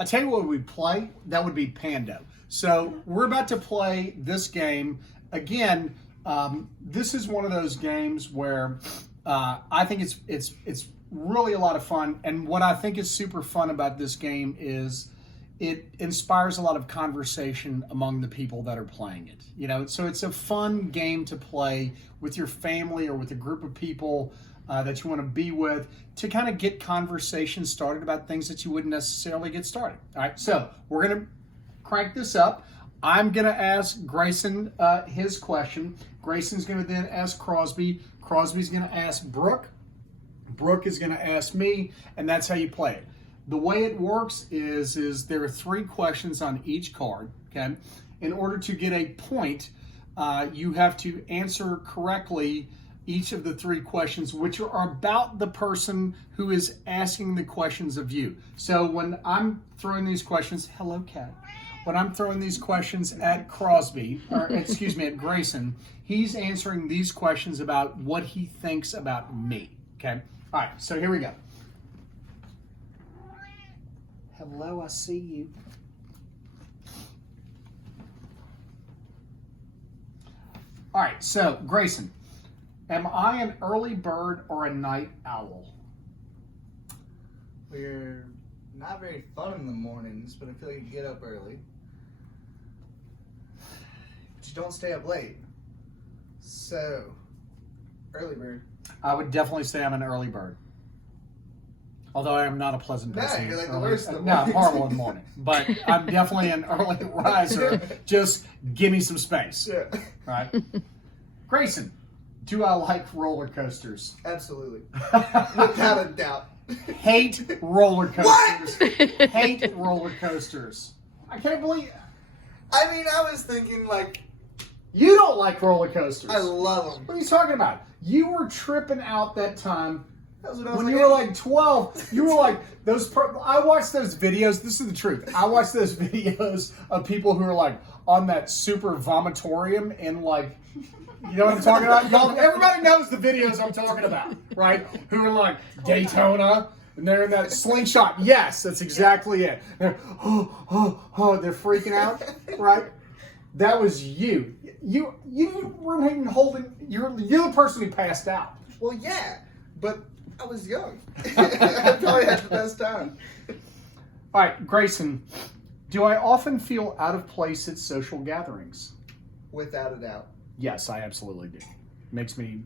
I tell you what we play. That would be Pando. So we're about to play this game again. This is one of those games where I think it's really a lot of fun. And what I think is super fun about this game is it inspires a lot of conversation among the people that are playing it. You know, so it's a fun game to play with your family or with a group of people that you want to be with to kind of get conversation started about things that you wouldn't necessarily get started. All right, so we're going to crank this up. I'm going to ask Grayson his question. Grayson's going to then ask Crosby. Crosby's going to ask Brooke. Brooke is going to ask me, and that's how you play it. The way it works is there are 3 questions on each card, okay? In order to get a point, you have to answer correctly each of the 3 questions, which are about the person who is asking the questions of you. So when I'm throwing these questions, hello, Kat. When I'm throwing these questions at Crosby, or excuse me, at Grayson, he's answering these questions about what he thinks about me, okay? All right, so here we go. Hello, I see you. All right, so Grayson, am I an early bird or a night owl? We're not very fun in the mornings, but I feel like you get up early. But you don't stay up late. So, early bird. I would definitely say I'm an early bird. Although I am not a pleasant person. You're like the worst in the No, I'm morning. horrible in the morning. But I'm definitely an early riser. Just give me some space. Yeah. Right? Grayson, do I like roller coasters? Absolutely. Without a doubt. Hate roller coasters. Hate roller coasters. I can't believe... I mean, I was thinking, like, You don't like roller coasters. I love them. What are you talking about? You were tripping out that time That was when I was when like, you were like 12. You were like, I watched those videos. This is the truth. I watched those videos of people who are like on that super vomitorium and like, you know what I'm talking about? Y'all, everybody knows the videos I'm talking about, right? Who are like Daytona. And they're in that slingshot. Yes, that's exactly it. They're, they're freaking out, right? That was you. You weren't even holding. You're the person who passed out. Well, yeah, but I was young. I probably had the best time. All right, Grayson, do I often feel out of place at social gatherings? Without a doubt. Yes, I absolutely do. Makes me,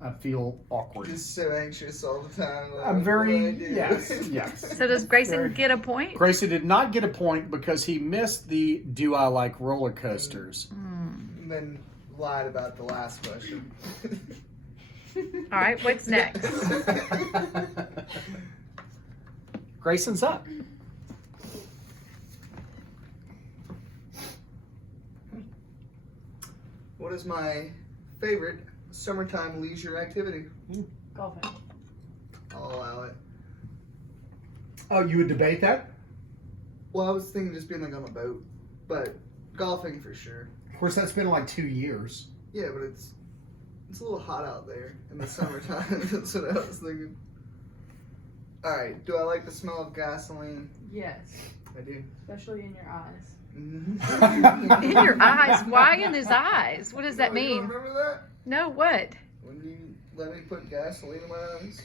I feel awkward. Just so anxious all the time. Like, I'm what very, do I do? yes. So does Grayson get a point? Grayson did not get a point because he missed the do I like roller coasters. And then lied about the last question. All right, what's next? Grayson's up. What is my favorite summertime leisure activity? Golfing. I'll allow it. Oh, you would debate that? Well, I was thinking just being like on a boat, but golfing for sure. Of course, that's been like 2 years. Yeah, but it's a little hot out there in the summertime. That's what I was thinking. All right, do I like the smell of gasoline? Yes, I do. especially in your eyes. Mm-hmm. In your eyes? Why in his eyes? What does that You mean? don't remember that? No, what? When you let me put gasoline in my eyes?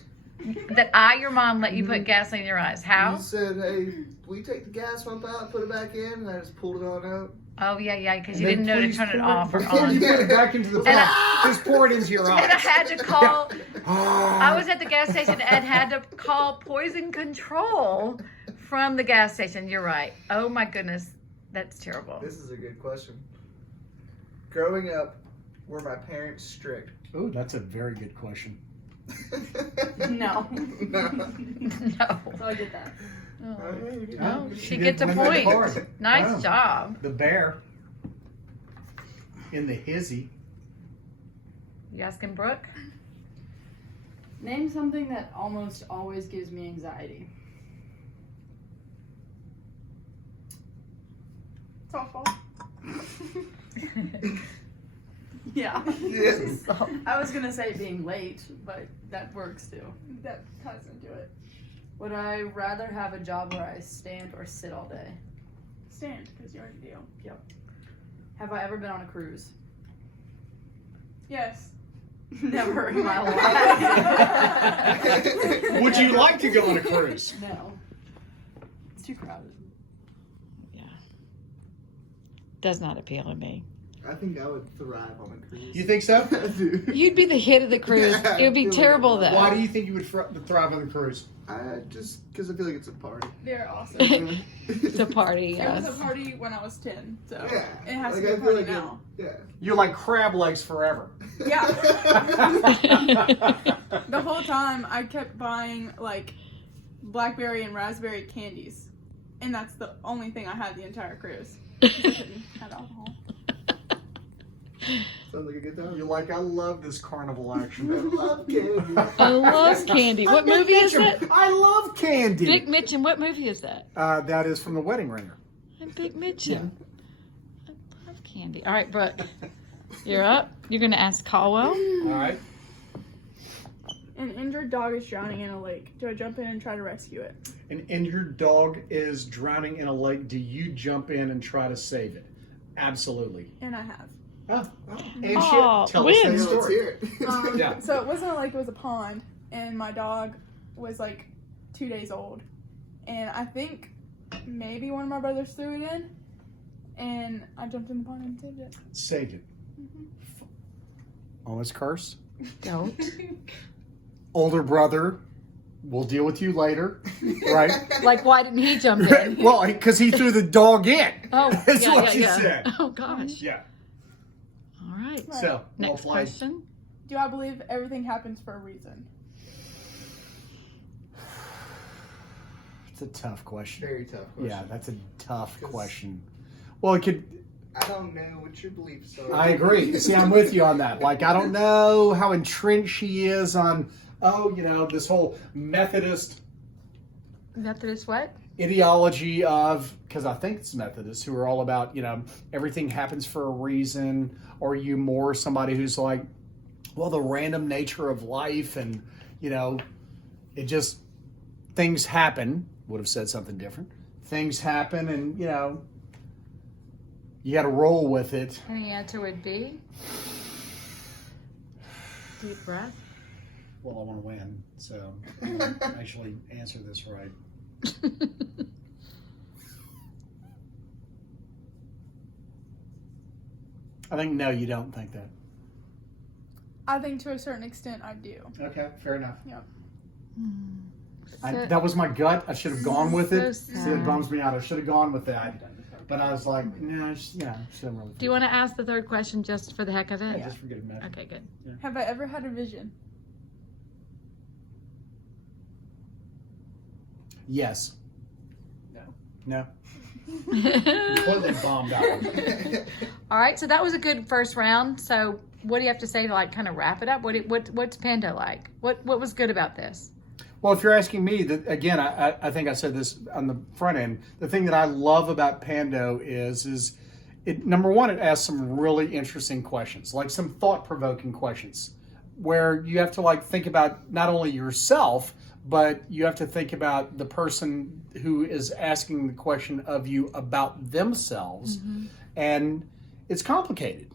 That your mom, let you put gasoline in your eyes. How? You said, hey, will you take the gas pump out and put it back in? And I just pulled it on out. Oh, yeah, because you And didn't then know to please turn it pour off or before on. you put it back into the And pot, just pour it into your eyes. And I had to call, I was at the gas station and had to call poison control from the gas station. You're right. Oh, my goodness. That's terrible. This is a good question. Growing up, were my parents strict? Oh, that's a very good question. No. No. No. So I get that. No, she did gets a win that point. card. Nice Wow. job. The bear in the hizzy. You asking Brooke? Name something that almost always gives me anxiety. Softball. Yeah. Yes. I was gonna say being late, but that works too. That ties into it. Would I rather have a job where I stand or sit all day? Stand, because you already do. Have I ever been on a cruise? Yes. Never in my life. Would you like to go on a cruise? No. It's too crowded. Yeah. Does not appeal to me. I think I would thrive on a cruise. You think so? I do. You'd be the hit of the cruise. Yeah, It would be I feel terrible like- though. Why do you think you would thrive on a cruise? Just because I feel like it's a party. They're awesome. It's a party, It was yes. a party when I was 10, so Yeah. it has Like, to be I a feel party like now. Yeah. You're like crab legs forever. Yeah. The whole time I kept buying like blackberry and raspberry candies, and that's the only thing I had the entire cruise. I couldn't have alcohol. Sounds like a good time. You're like, I love this carnival action. I love candy. I love candy. What Big movie is Mitchum. that? I love candy. Big Mitchum. What movie is that? That is from The Wedding Ringer. Big Mitchum. I love candy. All right, Brooke, you're up. You're going to ask Caldwell. All right. An injured dog is drowning in a lake. Do I jump in and try to rescue it? An injured dog is drowning in a lake. Do you jump in and try to save it? Absolutely. And I have. Oh. And Oh, tell win. us Hey, the let's story. hear it. Yeah. So it wasn't a lake, it was a pond, and my dog was like 2 days old. And I think maybe one of my brothers threw it in, and I jumped in the pond and saved it. Saved it. Almost cursed. Don't. Older brother will deal with you later, right? Like, why didn't he jump in? Well, because he threw the dog in. Oh, That's yeah, what yeah, she yeah. said. Oh, gosh. Yeah. All right. Right. So, well Next played. question. Do I believe everything happens for a reason? It's a tough question. Very tough question. Yeah, that's a tough 'Cause- question. Well, it could. I don't know what your beliefs are. I agree. See, I'm with you on that. Like, I don't know how entrenched she is on, this whole Methodist Methodist what? ideology of, because I think it's Methodists who are all about, everything happens for a reason, or you more somebody who's like, well, the random nature of life and, it just, things happen, would have said something different. Things happen and, you got to roll with it. And the answer would be? Deep breath. Well, I want to win, so I'm gonna actually answer this right. I think, no, you don't think that. I think to a certain extent I do. Okay, fair enough. So- That was my gut. I should have gone with it. So See, it sad. bums me out. I should have gone with that. But I was like, no, shouldn't really. Do you want to ask the third question just for the heck of it? Just forget it, man. Okay, good. Have I ever had a vision? Yes. No. No. Completely bombed out. All right, so that was a good first round. So what do you have to say to like kind of wrap it up? What's Pando like? What was good about this? Well, if you're asking me, again, I think I said this on the front end. The thing that I love about Pando is it, number one, it asks some really interesting questions, like some thought-provoking questions, where you have to like think about not only yourself, but you have to think about the person who is asking the question of you about themselves. And it's complicated.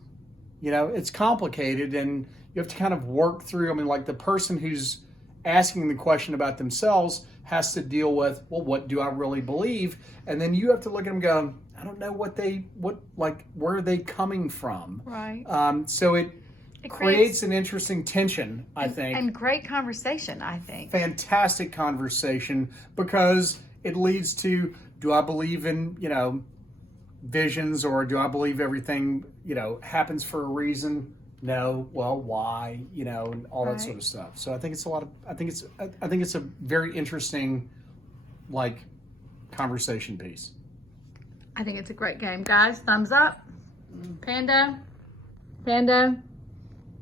It's complicated, and you have to kind of work through. I mean, like the person who's asking the question about themselves has to deal with, well, what do I really believe? And then you have to look at them going, I don't know where are they coming from? Right. So it creates an interesting tension, I think. And great conversation, I think. Fantastic conversation, because it leads to, do I believe in, visions, or do I believe everything, happens for a reason? No. Well, why? And all that sort of stuff. So I think it's I think it's a very interesting, like, conversation piece. I think it's a great game. Guys, thumbs up. Pando,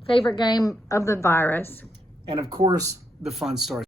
favorite game of the virus. And of course, the fun story.